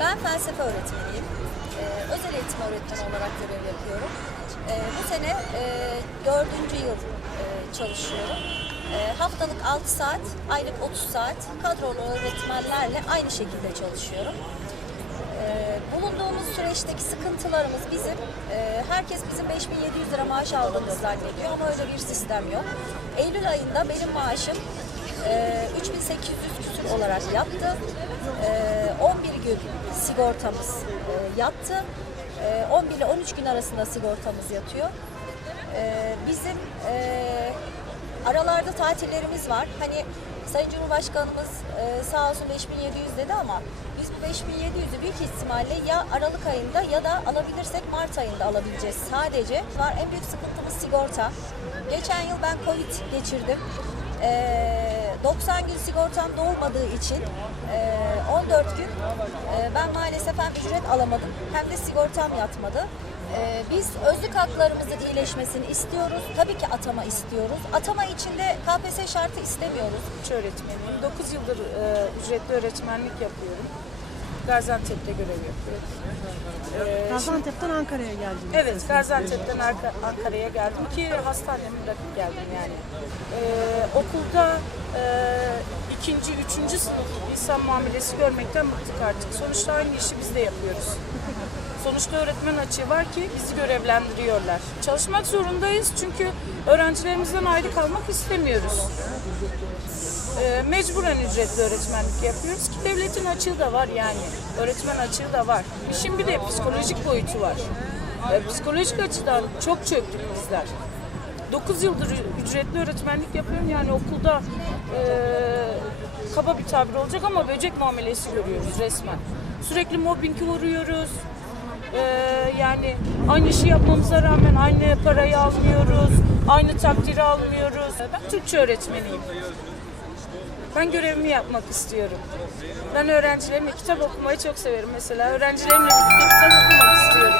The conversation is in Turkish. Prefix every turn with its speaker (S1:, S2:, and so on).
S1: Ben felsefe öğretmeniyim. Ee, özel eğitim öğretmeni olarak görev yapıyorum. Ee, bu sene e, dördüncü yıl e, çalışıyorum. Ee, haftalık 6 saat, aylık 30 saat kadrolu öğretmenlerle aynı şekilde çalışıyorum. Ee, bulunduğumuz süreçteki sıkıntılarımız bizim, e, herkes bizim 5700 lira maaş aldığımızı zannediyor ama öyle bir sistem yok. Eylül ayında benim maaşım e, 3800 küsür olarak yattı. E, 11 gün sigortamız e, yattı. E, 11 ile 13 gün arasında sigortamız yatıyor. E, bizim e, aralarda tatillerimiz var. Hani Sayın Cumhurbaşkanımız e, sağ olsun 5700 dedi ama biz bu 5700'ü büyük ihtimalle ya Aralık ayında ya da alabilirsek Mart ayında alabileceğiz sadece. Var en büyük sıkıntımız sigorta. Geçen yıl ben Covid geçirdim. E, 90 gün sigortam dolmadığı için e, 14 gün e, ben maalesef hem ücret alamadım hem de sigortam yatmadı. Ee, Biz özlük haklarımızın iyileşmesini istiyoruz. Tabii ki atama istiyoruz. Atama için de KPSS şartı istemiyoruz.
S2: Üç öğretmeniyim. 9 yıldır e, ücretli öğretmenlik yapıyorum. Gaziantep'te görev yapıyorum. E,
S3: Gaziantep'ten Ankara'ya geldiniz.
S2: evet, Gaziantep'ten Ankara'ya geldim ki hastanemi bırakıp geldim yani. E, okulda e, ikinci, üçüncü sınıf insan muamelesi görmekten bıktık artık. Sonuçta aynı işi biz de yapıyoruz. Sonuçta öğretmen açığı var ki bizi görevlendiriyorlar. Çalışmak zorundayız çünkü öğrencilerimizden ayrı kalmak istemiyoruz. Ee, mecburen ücretli öğretmenlik yapıyoruz ki devletin açığı da var yani. Öğretmen açığı da var. İşin bir de psikolojik boyutu var. Ee, psikolojik açıdan çok çöktük bizler. 9 yıldır ücretli öğretmenlik yapıyorum yani okulda e, kaba bir tabir olacak ama böcek muamelesi görüyoruz resmen. Sürekli mobbinge uğruyoruz. Ee, yani aynı işi yapmamıza rağmen aynı parayı almıyoruz, aynı takdiri almıyoruz. Ben Türkçe öğretmeniyim. Ben görevimi yapmak istiyorum. Ben öğrencilerimle kitap okumayı çok severim mesela. Öğrencilerimle birlikte kitap okumak istiyorum.